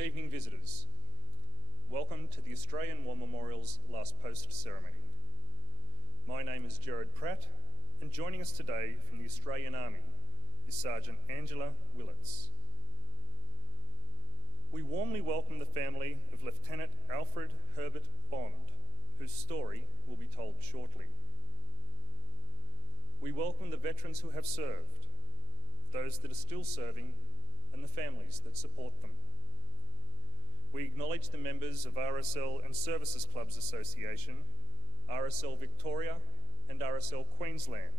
Good evening, visitors. Welcome to the Australian War Memorial's last post ceremony. My name is Gerard Pratt, and joining us today from the Australian Army is Sergeant Angela Willits. We warmly welcome the family of Lieutenant Alfred Herbert Bond, whose story will be told shortly. We welcome the veterans who have served, those that are still serving, and the families that support them. We acknowledge the members of RSL and Services Clubs Association, RSL Victoria and RSL Queensland,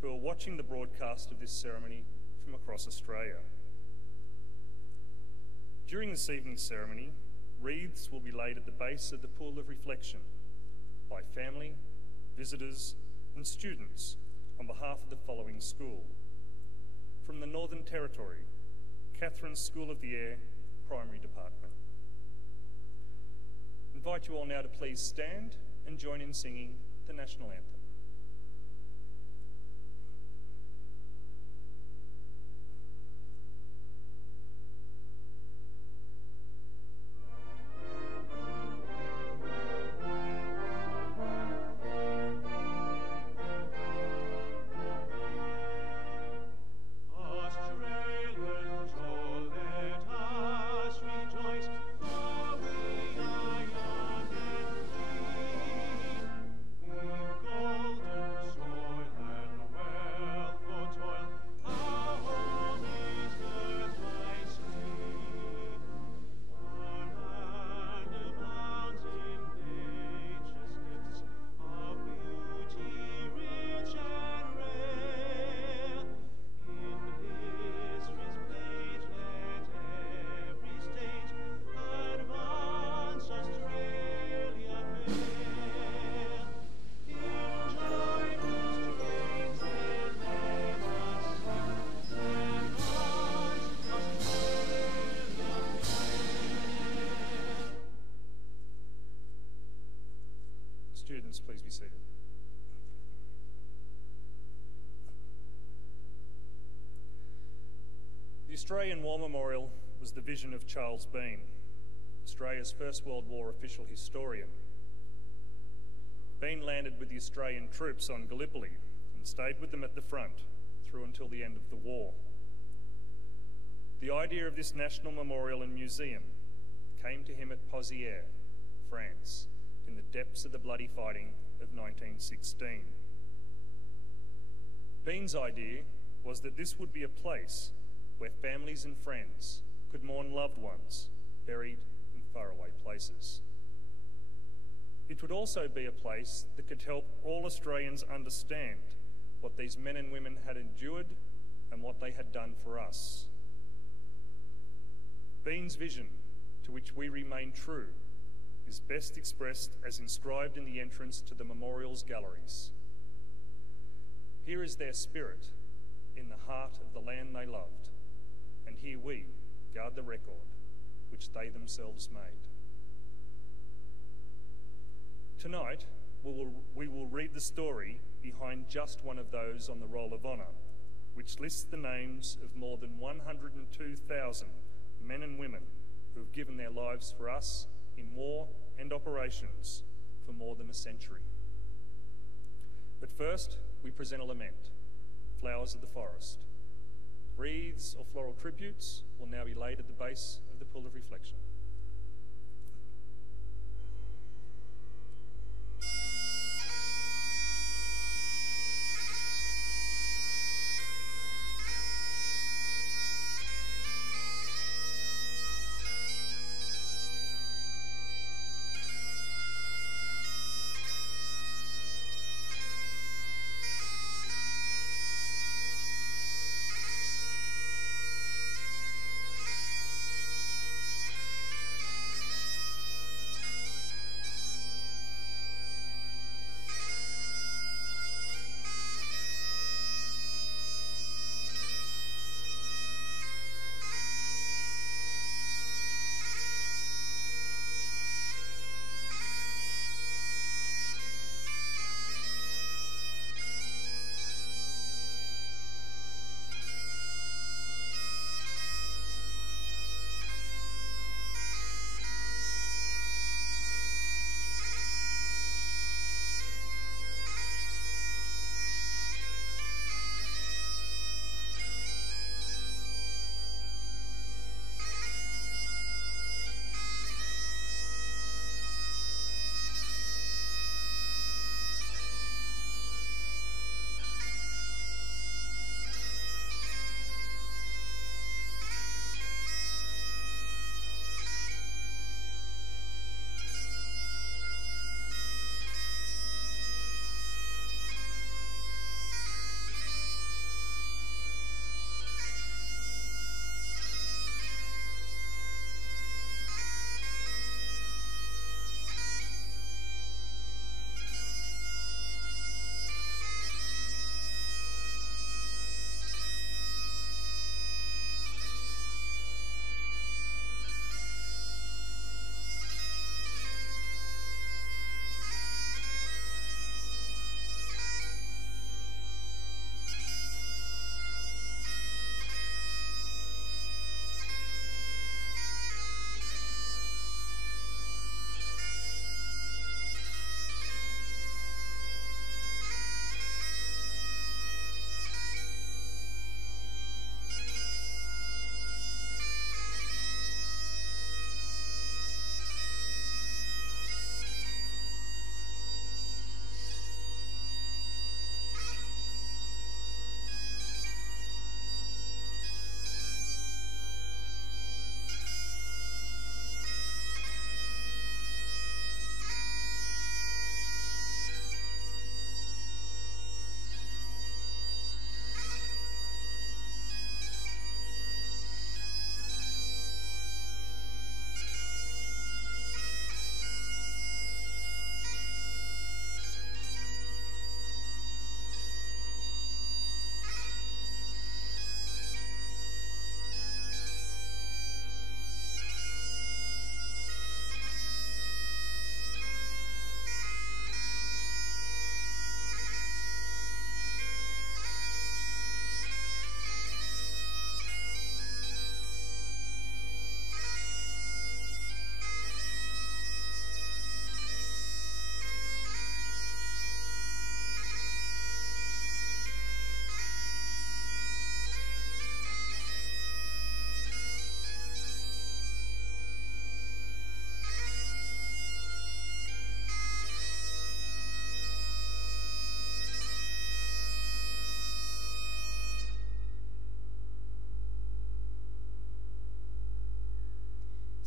who are watching the broadcast of this ceremony from across Australia. During this evening's ceremony, wreaths will be laid at the base of the Pool of Reflection by family, visitors and students on behalf of the following school. From the Northern Territory, Catherine's School of the Air, Primary Department. I invite you all now to please stand and join in singing the National Anthem. Students, please be seated. The Australian War Memorial was the vision of Charles Bean, Australia's First World War official historian. Bean landed with the Australian troops on Gallipoli and stayed with them at the front through until the end of the war. The idea of this national memorial and museum came to him at Pozières, France, in the depths of the bloody fighting of 1916. Bean's idea was that this would be a place where families and friends could mourn loved ones buried in faraway places. It would also be a place that could help all Australians understand what these men and women had endured and what they had done for us. Bean's vision, to which we remain true, is best expressed as inscribed in the entrance to the memorial's galleries. Here is their spirit in the heart of the land they loved, and here we guard the record which they themselves made. Tonight, we will read the story behind just one of those on the Roll of Honour, which lists the names of more than 102,000 men and women who have given their lives for us in war and operations for more than a century. But first, we present a lament, Flowers of the Forest. Wreaths or floral tributes will now be laid at the base of the Pool of Reflection.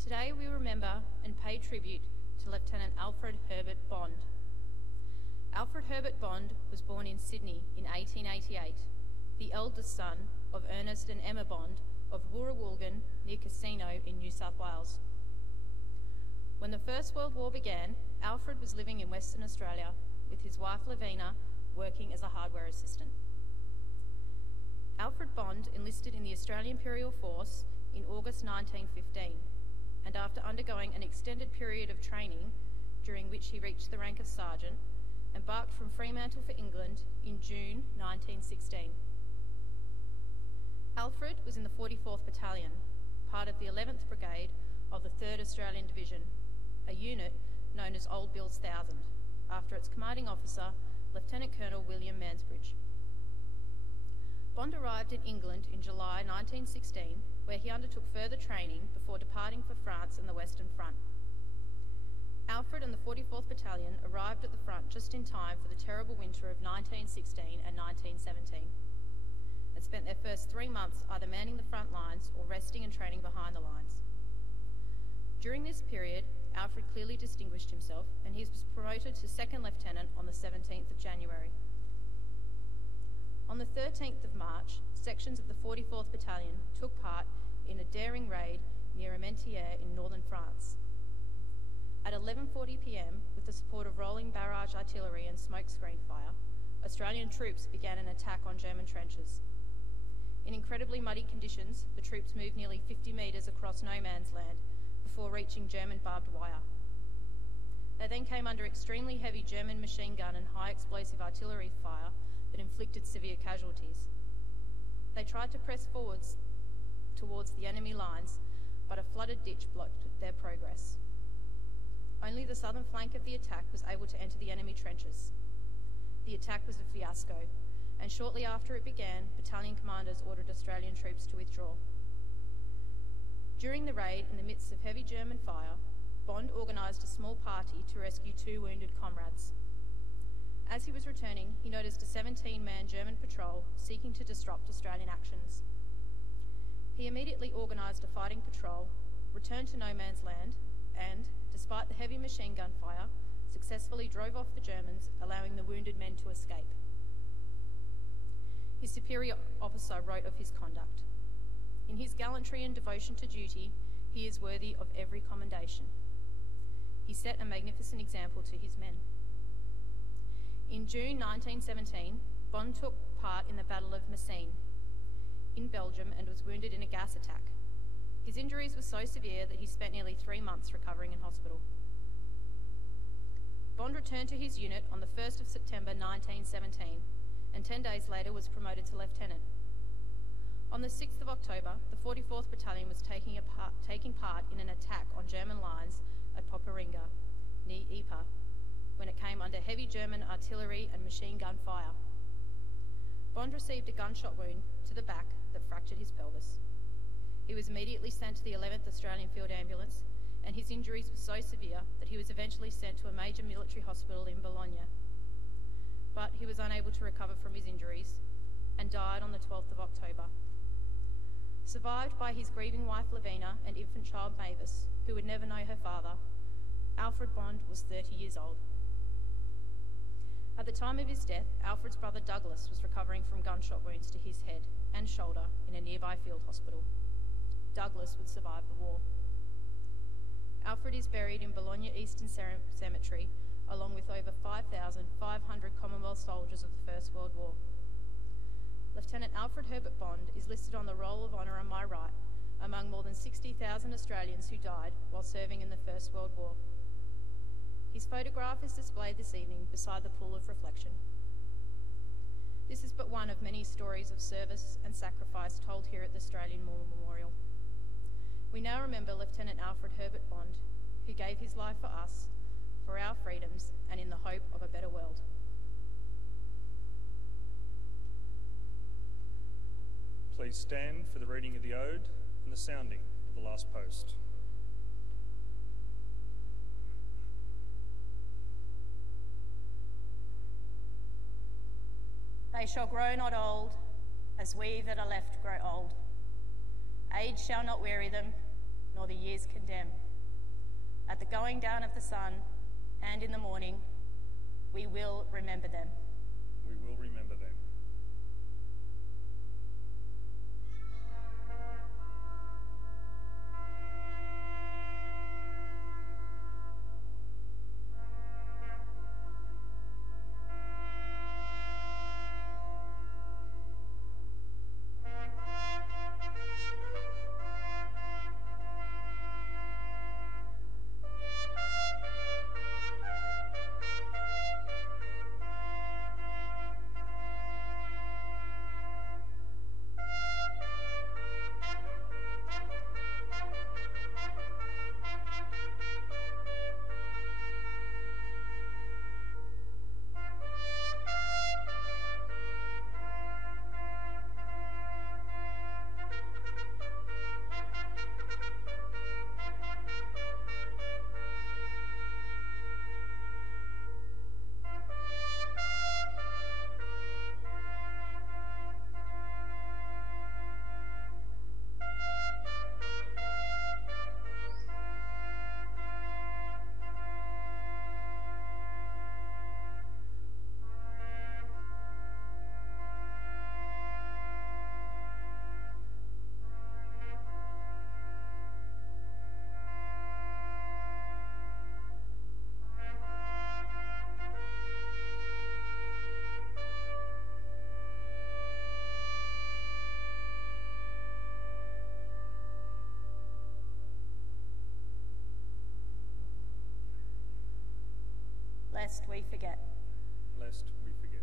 Today we remember and pay tribute to Lieutenant Alfred Herbert Bond. Alfred Herbert Bond was born in Sydney in 1888, the eldest son of Ernest and Emma Bond of Woorolwolgan near Casino in New South Wales. When the First World War began, Alfred was living in Western Australia with his wife Lavina working as a hardware assistant. Alfred Bond enlisted in the Australian Imperial Force in August 1915, and after undergoing an extended period of training, during which he reached the rank of sergeant, embarked from Fremantle for England in June 1916. Alfred was in the 44th Battalion, part of the 11th Brigade of the 3rd Australian Division, a unit known as Old Bill's 1000, after its commanding officer, Lieutenant Colonel William Mansbridge. Bond arrived in England in July 1916, where he undertook further training before departing for France and the Western Front. Alfred and the 44th Battalion arrived at the front just in time for the terrible winter of 1916 and 1917, and spent their first 3 months either manning the front lines or resting and training behind the lines. During this period, Alfred clearly distinguished himself, and he was promoted to second lieutenant on the 17th of January. On the 13th of March, sections of the 44th Battalion took part in a daring raid near Armentières in northern France. At 11:40 p.m, with the support of rolling barrage artillery and smokescreen fire, Australian troops began an attack on German trenches. In incredibly muddy conditions, the troops moved nearly 50 metres across no man's land before reaching German barbed wire. They then came under extremely heavy German machine gun and high explosive artillery fire that inflicted severe casualties. They tried to press forwards towards the enemy lines, but a flooded ditch blocked their progress. Only the southern flank of the attack was able to enter the enemy trenches. The attack was a fiasco, and shortly after it began, battalion commanders ordered Australian troops to withdraw. During the raid, in the midst of heavy German fire, Bond organised a small party to rescue 2 wounded comrades. As he was returning, he noticed a 17-man German patrol seeking to disrupt Australian actions. He immediately organised a fighting patrol, returned to no man's land, and, despite the heavy machine gun fire, successfully drove off the Germans, allowing the wounded men to escape. His superior officer wrote of his conduct, "In his gallantry and devotion to duty, he is worthy of every commendation. He set a magnificent example to his men." In June 1917, Bond took part in the Battle of Messines in Belgium and was wounded in a gas attack. His injuries were so severe that he spent nearly 3 months recovering in hospital. Bond returned to his unit on the 1st of September 1917, and 10 days later was promoted to lieutenant. On the 6th of October, the 44th Battalion was taking part in an attack on German lines at Poperinghe, near Ypres, when it came under heavy German artillery and machine gun fire. Bond received a gunshot wound to the back that fractured his pelvis. He was immediately sent to the 11th Australian Field Ambulance, and his injuries were so severe that he was eventually sent to a major military hospital in Bologna. But he was unable to recover from his injuries and died on the 12th of October. Survived by his grieving wife Lavina and infant child Mavis, who would never know her father, Alfred Bond was 30 years old. At the time of his death, Alfred's brother Douglas was recovering from gunshot wounds to his head and shoulder in a nearby field hospital. Douglas would survive the war. Alfred is buried in Bologna Eastern Cemetery, along with over 5,500 Commonwealth soldiers of the First World War. Lieutenant Alfred Herbert Bond is listed on the Roll of Honour on my right, among more than 60,000 Australians who died while serving in the First World War. His photograph is displayed this evening beside the pool of reflection. This is but one of many stories of service and sacrifice told here at the Australian War Memorial. We now remember Lieutenant Alfred Herbert Bond, who gave his life for us, for our freedoms, and in the hope of a better world. Please stand for the reading of the ode and the sounding of the last post. They shall grow not old, as we that are left grow old. Age shall not weary them, nor the years condemn. At the going down of the sun and in the morning, we will remember them. We will remember them. Lest we forget. Lest we forget.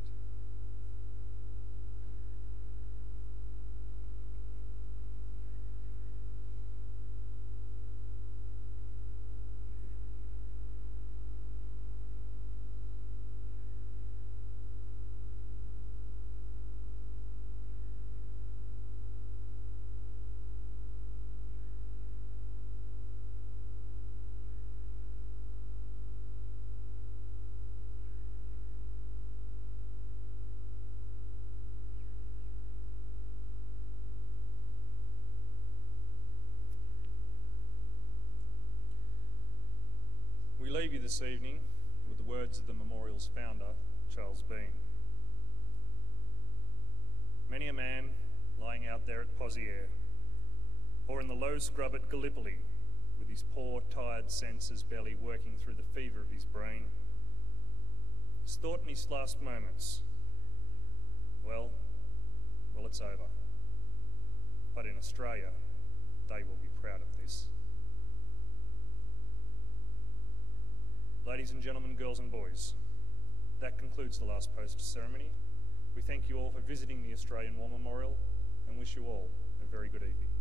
We leave you this evening with the words of the memorial's founder, Charles Bean. Many a man lying out there at Pozières, or in the low scrub at Gallipoli, with his poor, tired senses barely working through the fever of his brain, has thought in his last moments, well, it's over. But in Australia, they will be proud of this. Ladies and gentlemen, girls and boys, that concludes the last post ceremony. We thank you all for visiting the Australian War Memorial and wish you all a very good evening.